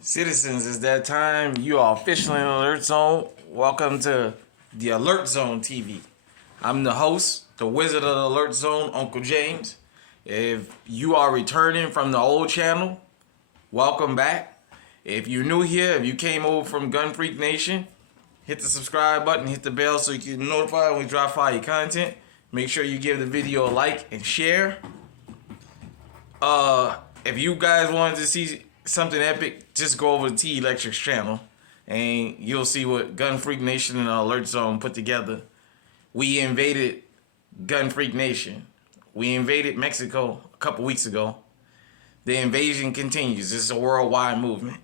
Citizens, it's that time. You are officially in Alert Zone. Welcome to the Alert Zone TV. I'm the host, the wizard of the Alert Zone, Uncle James. If you are returning from the old channel, welcome back. If you're new here, if you came over from Gun Freak Nation, hit the subscribe button, hit the bell so you get notified when we drop fire content. Make sure you give the video a like and share. If you guys wanted to see something epic, just go over to T Electric's channel and you'll see what Gun Freak Nation and Alert Zone put together. We invaded Gun Freak Nation. We invaded Mexico a couple weeks ago. The invasion continues. It's a worldwide movement.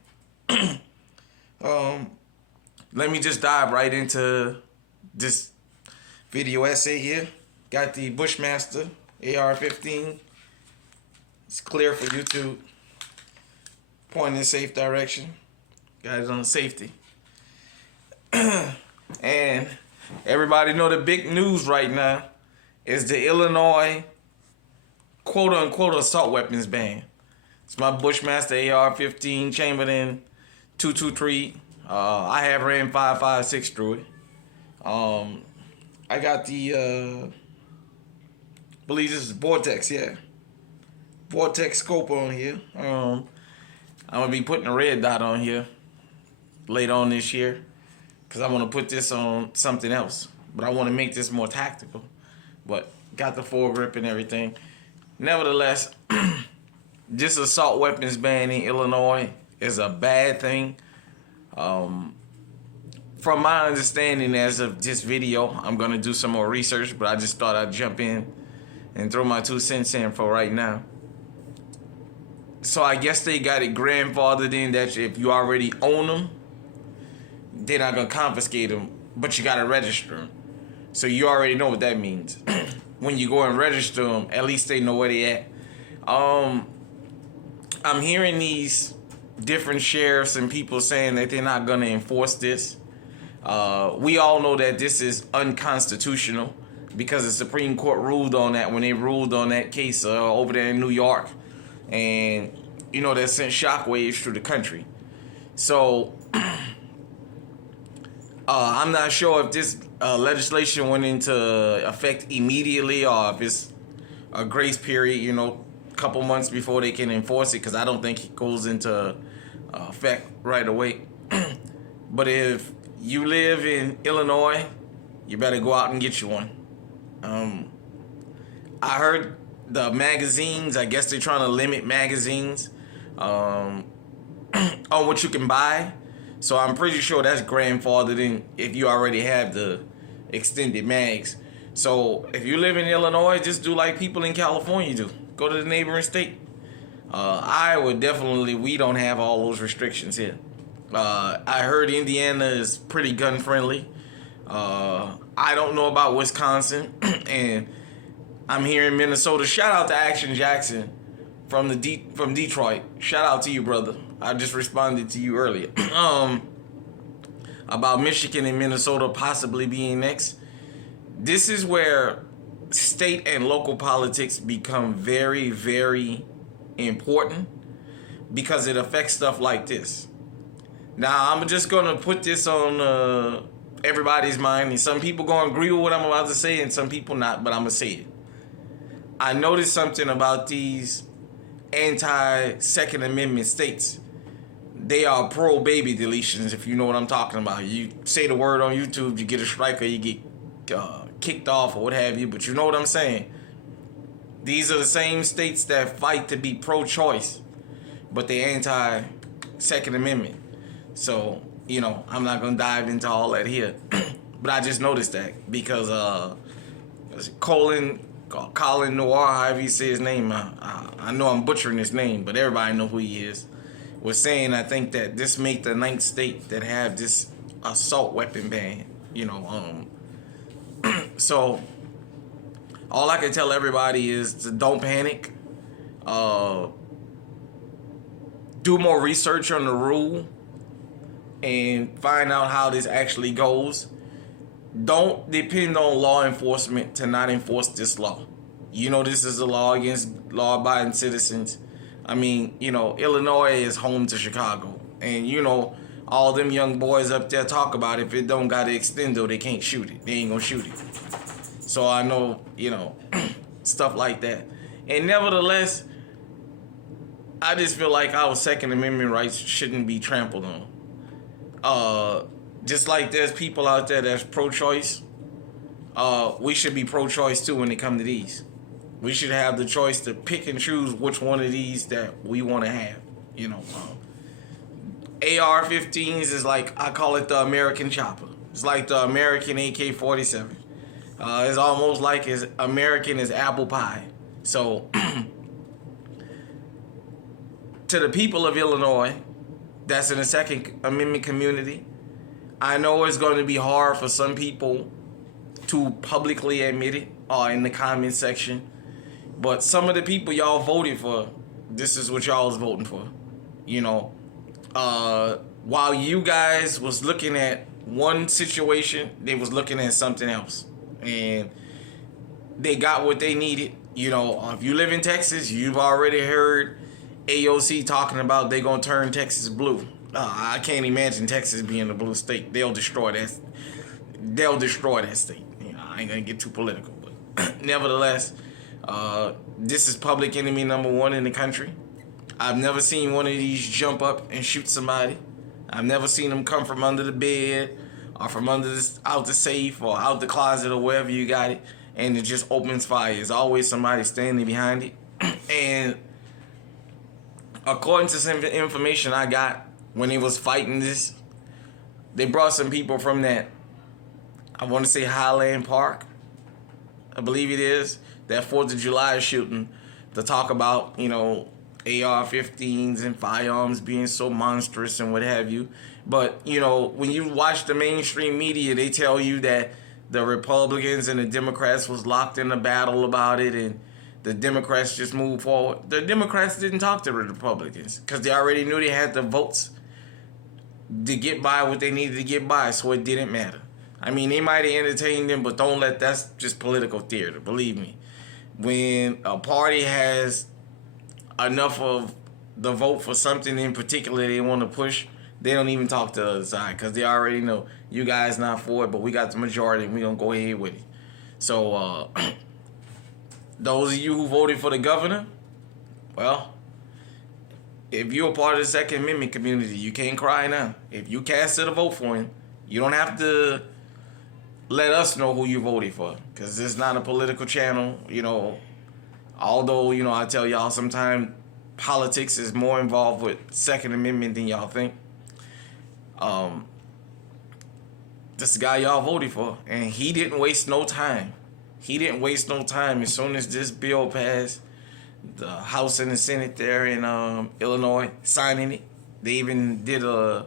Let me just dive right into this video essay here. Got the Bushmaster AR-15. It's clear for YouTube. Pointing in safe direction. Got it on safety. And everybody know the big news right now is the Illinois quote-unquote assault weapons ban. It's my Bushmaster AR-15 chambered in .223. I have ran 5.56 through it. I got the believe this is Vortex, yeah. Vortex scope on here. I'm gonna be putting a red dot on here later on this year because I want to put this on something else, but I want to make this more tactical. But got the foregrip and everything. Nevertheless, this assault weapons ban in Illinois is a bad thing. From my understanding as of this video, I'm gonna do some more research, but I just thought I'd jump in and throw my 2 cents in for right now. So I guess they got it grandfathered in that if you already own them, they're not going to confiscate them, but you got to register them. So you already know what that means. When you go and register them, at least they know where they at. I'm hearing these different sheriffs and people saying that they're not going to enforce this. We all know that this is unconstitutional because the Supreme Court ruled on that when they ruled on that case over there in New York. And, you know, that sent shockwaves through the country. So, I'm not sure if this legislation went into effect immediately or if it's a grace period, you know, a couple months before they can enforce it, because I don't think it goes into effect right away. But if you live in Illinois, you better go out and get you one. I heard the magazines, I guess they're trying to limit magazines on what you can buy. So I'm pretty sure that's grandfathered in if you already have the extended mags. So if you live in Illinois, just do like people in California do. Go to the neighboring state. Iowa, definitely, we don't have all those restrictions here. I heard Indiana is pretty gun friendly. I don't know about Wisconsin. And I'm here in Minnesota. Shout out to Action Jackson from Detroit. Shout out to you, brother. I just responded to you earlier. About Michigan and Minnesota possibly being next. This is where state and local politics become very, very important because it affects stuff like this. Now, I'm just going to put this on everybody's mind, and some people going to agree with what I'm about to say and some people not, but I'm going to say it. I noticed something about these anti-Second Amendment states. They are pro-baby deletions, if you know what I'm talking about. You say the word on YouTube, you get a strike or you get kicked off or what have you, but you know what I'm saying. These are the same states that fight to be pro-choice, but they're anti-Second Amendment. So, you know, I'm not going to dive into all that here. But I just noticed that because Colin Noir, however you say his name, I know I'm butchering his name, but everybody know who he is, was saying, I think that this make the 9th state that have this assault weapon ban, you know. So all I can tell everybody is to don't panic. Do more research on the rule and find out how this actually goes. Don't depend on law enforcement to not enforce this law. You know, this is a law against law-abiding citizens. I mean, you know, Illinois is home to Chicago. And you know, all them young boys up there talk about if it don't got an extendo, they can't shoot it. They ain't gonna shoot it. So I know, you know, stuff like that. And nevertheless, I just feel like our Second Amendment rights shouldn't be trampled on. Just like there's people out there that's pro-choice, we should be pro-choice too when it comes to these. We should have the choice to pick and choose which one of these that we want to have. You know, AR-15s is like, I call it the American chopper. It's like the American AK-47. It's almost like as American as apple pie. So, to the people of Illinois, that's in the Second Amendment community, I know it's going to be hard for some people to publicly admit it in the comment section. But some of the people y'all voted for, this is what y'all was voting for. You know, while you guys was looking at one situation, they was looking at something else. And they got what they needed. You know, if you live in Texas, you've already heard AOC talking about they gonna turn Texas blue. I can't imagine Texas being a blue state. They'll destroy that. They'll destroy that state. You know, I ain't gonna get too political, but nevertheless, this is public enemy number one in the country. I've never seen one of these jump up and shoot somebody. I've never seen them come from under the bed or from out the safe or out the closet or wherever you got it, and it just opens fire. There's always somebody standing behind it. And according to some information I got, when they was fighting this, they brought some people from that, I want to say Highland Park, I believe it is, that 4th of July shooting, to talk about, you know, AR-15s and firearms being so monstrous and what have you. But, you know, when you watch the mainstream media, they tell you that the Republicans and the Democrats was locked in a battle about it, and the Democrats just moved forward. The Democrats didn't talk to the Republicans because they already knew they had the votes to get by what they needed to get by, so it didn't matter. I mean, they might have entertained them, but that's just political theater, believe me. When a party has enough of the vote for something in particular they want to push, they don't even talk to the other side because they already know you guys not for it, but we got the majority and we're going to go ahead with it. So, those of you who voted for the governor, well, if you're a part of the Second Amendment community, you can't cry now. If you casted a vote for him, you don't have to let us know who you voted for, because it's not a political channel, you know. Although, you know, I tell y'all sometimes politics is more involved with Second Amendment than y'all think. This guy y'all voted for, and he didn't waste no time. He didn't waste no time. As soon as this bill passed, the House and the Senate there in Illinois signing it, they even did a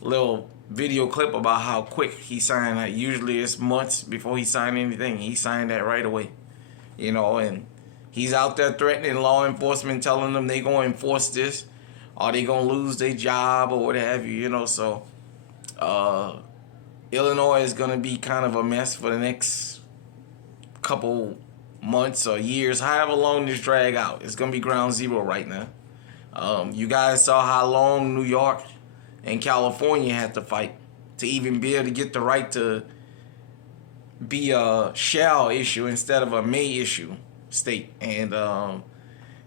little video clip about how quick he signed. Like, usually it's months before he signed anything. He signed that right away, you know. And he's out there threatening law enforcement, telling them they gonna enforce this, or they gonna lose their job or what have you, you know. So Illinois is gonna be kind of a mess for the next couple months or years, however long this drag out. It's gonna be ground zero right now. You guys saw how long New York and California had to fight to even be able to get the right to be a shall issue instead of a may issue state. And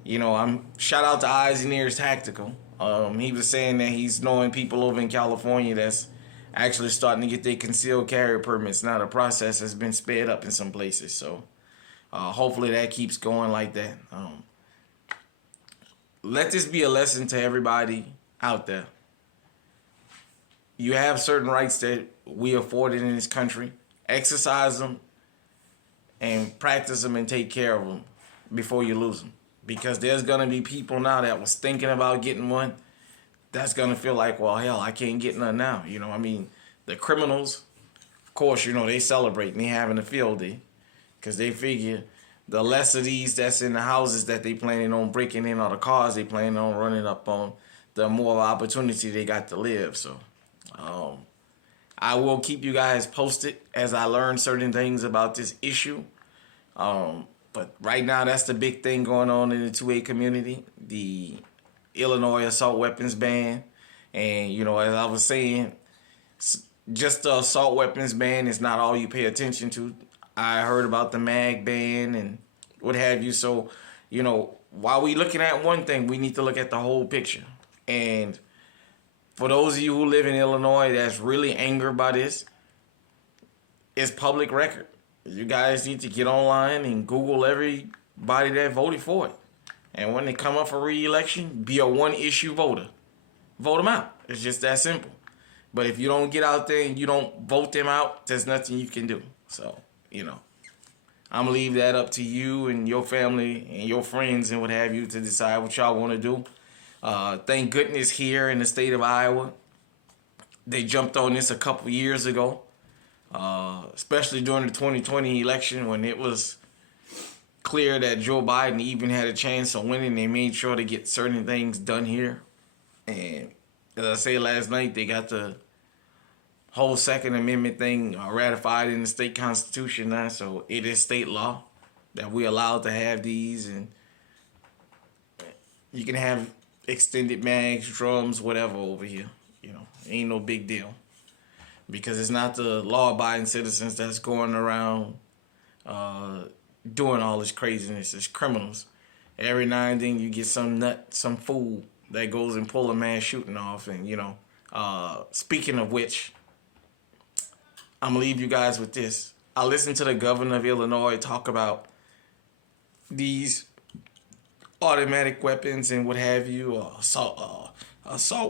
you know, I'm shout out to Eyes and Ears Tactical. He was saying that he's knowing people over in California that's actually starting to get their concealed carry permits. Now the process has been sped up in some places, so hopefully that keeps going like that. Let this be a lesson to everybody out there. You have certain rights that we afforded in this country. Exercise them and practice them and take care of them before you lose them. Because there's going to be people now that was thinking about getting one that's going to feel like, well, hell, I can't get none now. You know, I mean, the criminals, of course, you know, they celebrate and they having a field day because they figure the less of these that's in the houses that they planning on breaking in or the cars they planning on running up on, the more opportunity they got to live. So I will keep you guys posted as I learn certain things about this issue. But right now, that's the big thing going on in the 2A community, the Illinois assault weapons ban. And as I was saying, just the assault weapons ban is not all you pay attention to. I heard about the mag ban and what have you. So, while we looking at one thing, we need to look at the whole picture. And for those of you who live in Illinois that's really angered by this, it's public record. You guys need to get online and Google everybody that voted for it. And when they come up for re-election, be a one-issue voter. Vote them out. It's just that simple. But if you don't get out there and you don't vote them out, there's nothing you can do. So, I'm going to leave that up to you and your family and your friends and what have you to decide what y'all want to do. Thank goodness here in the state of Iowa, they jumped on this a couple years ago, especially during the 2020 election when it was clear that Joe Biden even had a chance of winning. They made sure to get certain things done here. And as I said last night, they got the whole Second Amendment thing ratified in the state constitution now. So it is state law that we're allowed to have these. And you can have extended mags, drums, whatever over here. Ain't no big deal. Because it's not the law-abiding citizens that's going around doing all this craziness. It's criminals. Every now and then you get some nut, some fool that goes and pull a mass shooting off. And, speaking of which, I'm going to leave you guys with this. I listened to the governor of Illinois talk about these automatic weapons and what have you, assault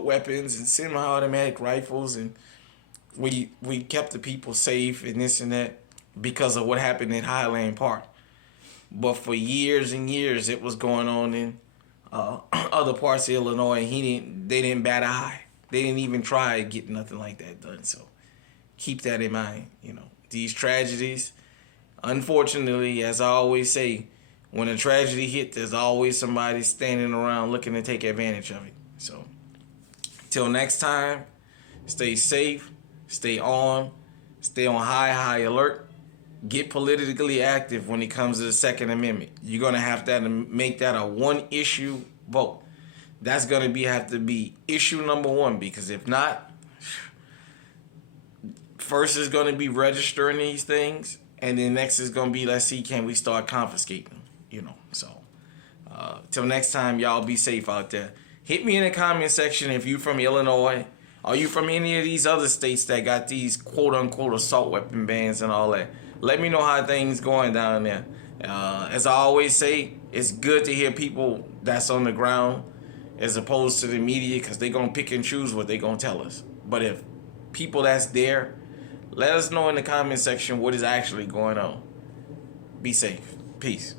weapons and semi-automatic rifles, and we kept the people safe and this and that because of what happened in Highland Park. But for years and years, it was going on in other parts of Illinois, and they didn't bat an eye. They didn't even try to get nothing like that done. So keep that in mind. These tragedies, unfortunately, as I always say, when a tragedy hits, there's always somebody standing around looking to take advantage of it. So till next time, stay safe, stay on high alert. Get politically active when it comes to the Second Amendment. You're going to have to make that a one-issue vote. That's going to have to be issue number one, because if not, first is going to be registering these things, and then next is going to be, let's see, can we start confiscating them? So till next time, y'all be safe out there. Hit me in the comment section if you from Illinois. Are you from any of these other states that got these quote-unquote assault weapon bans and all that? Let me know how things going down there. As I always say, it's good to hear people that's on the ground as opposed to the media, because they're going to pick and choose what they're going to tell us. But if people that's there, let us know in the comment section what is actually going on. Be safe. Peace.